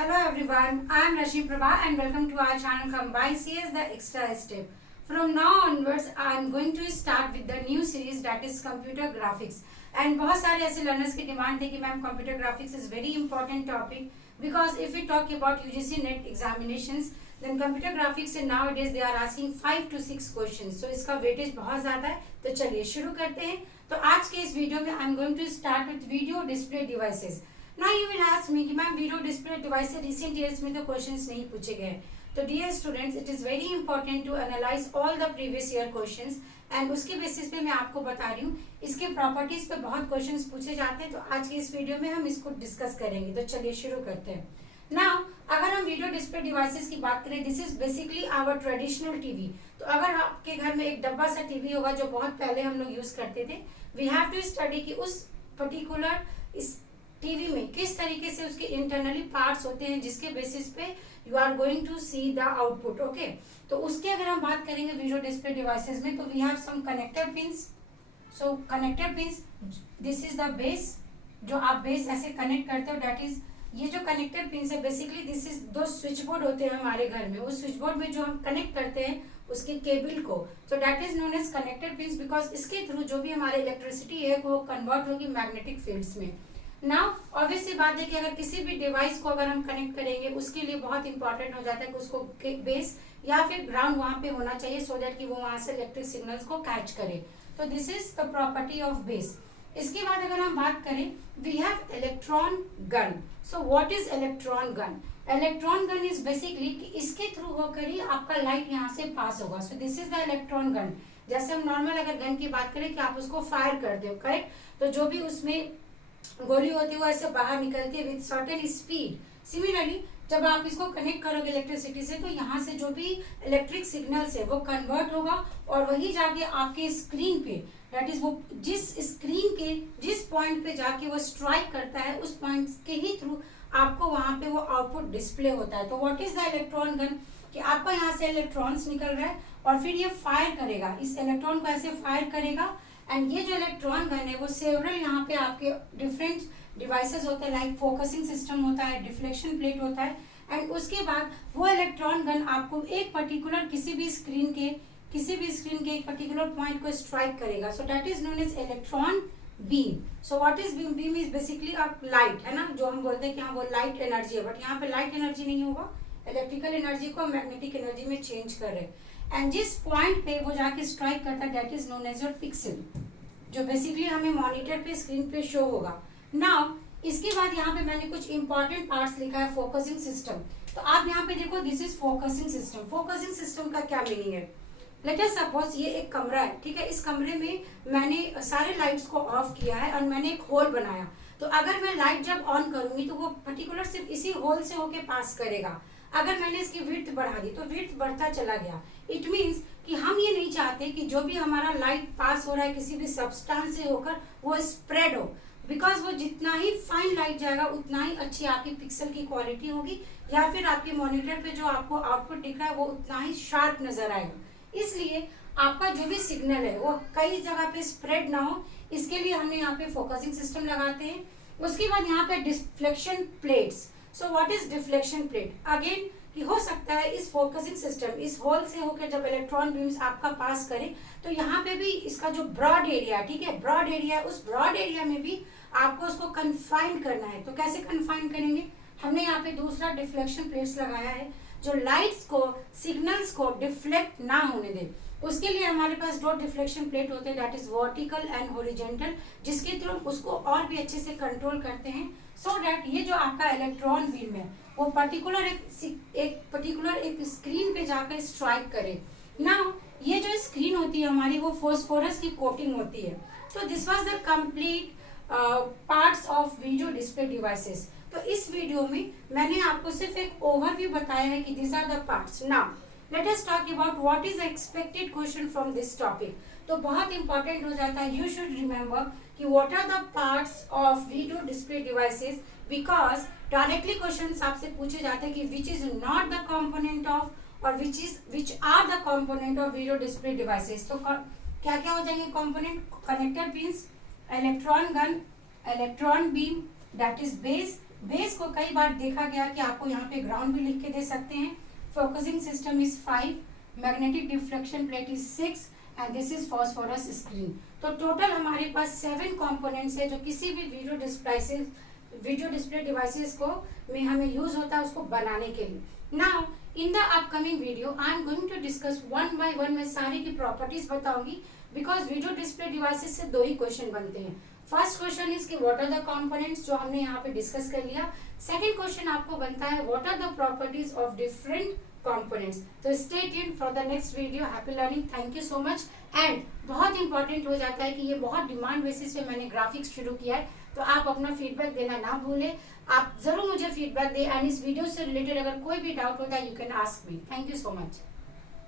Hello everyone, I am Rashmi Prabha and welcome to our channel Combine CS The Extra Step. From now onwards, I am going to start with the new series that is computer graphics. And बहुत सारे ऐसे learners की demand थे कि ma'am computer graphics is very important topic because if we talk about UGC NET examinations, then computer graphics in nowadays they are asking 5 to 6 questions. So इसका weightage बहुत ज़्यादा है. तो चलिए शुरू करते हैं. तो आज के इस वीडियो में I am going to start with video display devices. Now you will ask me कि मैम वीडियो डिस्प्ले डिवाइस से रिसेंट ईयर्स में तो क्वेश्चंस नहीं पूछे गए. तो dear students, it is very important to analyse all the previous year questions and उसके basis पे मैं आपको बता रही हूँ इसके प्रॉपर्टीज पे बहुत क्वेश्चंस पूछे जाते हैं. तो आज के इस वीडियो में हम इसको डिस्कस करेंगे. तो चलिए शुरू करते हैं. नाउ अगर हम वीडियो डिस्प्ले डिवाइसेस की बात करें, this is basically our traditional TV. तो अगर आपके घर में एक डब्बा सा टीवी होगा जो बहुत पहले हम लोग यूज करते थे, वी हैव टू स्टडी कि उस पर्टिकुलर इस टीवी में किस तरीके से उसके इंटरनली पार्ट्स होते हैं जिसके बेसिस पे you are going to see the output. Okay, तो उसके अगर हम बात करेंगे वीडियो डिस्प्ले डिवाइसेस में, तो we have some connector pins. So connector pins, this is the base. जो आप बेस ऐसे कनेक्ट करते हो, दैट इज ये जो कनेक्टर पिंस है बेसिकली दिस इज दो स्विच बोर्ड होते हैं हमारे घर में. उस स्विच बोर्ड में जो हम कनेक्ट करते हैं उसके केबल को, तो that is known as connector pins because इसके थ्रू जो भी हमारे इलेक्ट्रिसिटी है वो कन्वर्ट होगी मैग्नेटिक फील्ड्स में. नाउ ऑब्वियस सी बात है कि अगर किसी भी डिवाइस को अगर हम कनेक्ट करेंगे उसके लिए बहुत इंपॉर्टेंट हो जाता है कि उसको बेस या फिर ग्राउंड वहां पे होना चाहिए सो दैट कि वो वहां से इलेक्ट्रिक सिग्नल्स को कैच करे. तो this is the property of base. इसके बाद अगर हम बात करें, we have electron gun. So what is electron gun? Electron gun is basically कि इसके थ्रू होकर ही आपका लाइट यहाँ से पास होगा. So this is the electron gun. जैसे हम नॉर्मल अगर गन की बात करें कि आप उसको फायर करते हो, करेक्ट, तो जो भी उसमें गोली होती है वो ऐसे बाहर निकलती है विद सर्टेन स्पीड. सिमिलरली जब आप इसको कनेक्ट करोगे इलेक्ट्रिसिटी से, तो यहाँ से जो भी इलेक्ट्रिक सिग्नल्स है वो कन्वर्ट होगा और वही जाके आपके स्क्रीन पे, दैट इज वो जिस स्क्रीन के जिस पॉइंट पे जाके वो स्ट्राइक करता है उस पॉइंट के ही थ्रू आपको वहां पे वो आउटपुट डिस्प्ले होता है. तो what is the electron gun? कि आपका यहाँ से इलेक्ट्रॉन्स निकल रहा है और फिर ये फायर करेगा, इस इलेक्ट्रॉन को ऐसे फायर करेगा. एंड ये जो इलेक्ट्रॉन गन है वो सेवरल यहाँ पे आपके डिफरेंट डिवाइसेस होते हैं, लाइक फोकसिंग सिस्टम होता है, डिफ्लेक्शन प्लेट होता है. एंड उसके बाद वो इलेक्ट्रॉन गन आपको एक पर्टिकुलर किसी भी स्क्रीन के एक पर्टिकुलर पॉइंट को स्ट्राइक करेगा. So that is known as electron beam. So what is beam? Beam is basically a light, है ना, जो हम बोलते हैं कि हाँ वो लाइट एनर्जी है, बट यहाँ पे लाइट एनर्जी नहीं होगा, इलेक्ट्रिकल एनर्जी को मैग्नेटिक एनर्जी में चेंज कर रहे हैं. एंड जिस पॉइंट पे वो जाके स्ट्राइक करता है that is known as your pixel, जो बेसिकली हमें मॉनिटर पे स्क्रीन पे शो होगा. नाउ इसके बाद यहाँ पे मैंने कुछ इंपॉर्टेंट पार्ट्स लिखा है, फोकसिंग सिस्टम. तो आप यहाँ पे देखो, this is focusing system. Focusing system का क्या मीनिंग है? लेट अस सपोज ये एक कमरा है, ठीक है, इस कमरे में मैंने सारे लाइट्स को ऑफ किया है और मैंने एक होल बनाया. तो अगर मैं लाइट जब ऑन करूंगी तो वो पर्टिकुलर सिर्फ इसी होल से होके पास करेगा. अगर मैंने इसकी विड्थ बढ़ा दी तो विड्थ बढ़ता चला गया. इट मीन्स कि हम ये नहीं चाहते कि जो भी हमारा लाइट पास हो रहा है किसी भी सब्सटेंस से होकर वो स्प्रेड हो, बिकॉज वो जितना ही फाइन लाइट जाएगा उतना ही अच्छी आपकी पिक्सल की क्वालिटी होगी या फिर आपके मॉनिटर पे जो आपको आउटपुट दिख रहा है वो उतना ही शार्प नजर आएगा. इसलिए आपका जो भी सिग्नल है वो कई जगह पे स्प्रेड ना हो, इसके लिए हमने यहाँ पे फोकसिंग सिस्टम लगाते हैं. उसके बाद यहाँ पे deflection plates. So what is deflection plate? Again कि हो सकता है इस फोकसिंग सिस्टम इस होल से होकर जब इलेक्ट्रॉन बीम्स आपका पास करे तो यहाँ पे भी इसका जो ब्रॉड एरिया, ठीक है, ब्रॉड एरिया, उस ब्रॉड एरिया में भी आपको उसको कन्फाइन करना है. तो कैसे कन्फाइन करेंगे? हमने यहाँ पे दूसरा डिफ्लेक्शन प्लेट्स लगाया है जो लाइट्स को, सिग्नल्स को डिफ्लेक्ट ना होने दे. उसके लिए हमारे पास दो डिफ्लेक्शन प्लेट होते हैं, that is vertical and horizontal, जिसके थ्रू उसको और भी अच्छे से कंट्रोल करते हैं सो दैट ये जो आपका इलेक्ट्रॉन बीम है वो पर्टिकुलर एक स्क्रीन पे जाकर स्ट्राइक करे. नाउ ये जो स्क्रीन होती है हमारी वो फॉस्फोरस की कोटिंग होती है. तो this was the complete parts of video display devices. तो इस वीडियो में मैंने आपको सिर्फ एक ओवरव्यू बताया है कि this are the parts. Now let us talk about what is the expected question from this topic. तो बहुत इंपॉर्टेंट हो जाता है, यू शुड रिमेंबर कि what are the parts of video display devices, because directly questions आपसे पूछे जाते हैं कि which is not the component of और which are the component of video display devices. तो क्या क्या हो जाएंगे component? Connector pins, electron gun, electron beam, that is base, base को कई बार देखा गया कि आपको यहाँ पे ग्राउंड भी लिख के दे सकते हैं। Focusing system is 5, magnetic deflection plate is 6 and this is phosphorus screen. तो टोटल हमारे पास 7 कंपोनेंट्स है जो किसी भी वीडियो डिस्प्ले डिवाइसेस को में हमें यूज होता है उसको बनाने के लिए। Now in the upcoming video I am going to discuss one by one, मैं सारी की प्रॉपर्टीज बताऊंगी बिकॉज वीडियो डिस्प्ले डिवाइसेस से 2 ही क्वेश्चन बनते हैं। फर्स्ट क्वेश्चन इज कि व्हाट आर द कंपोनेंट्स, जो हमने यहाँ पे डिस्कस कर लिया। सेकंड क्वेश्चन आपको बनता है what are the properties of different components. तो stay tuned for the next video. Happy learning, thank you so much. And बहुत इंपॉर्टेंट हो जाता है कि ये बहुत डिमांड बेसिस पे मैंने ग्राफिक्स शुरू किया है, तो आप अपना फीडबैक देना ना भूलें। आप जरूर मुझे फीडबैक दें एंड इस वीडियो से रिलेटेड अगर कोई भी डाउट होता है you can ask me. Thank you so much.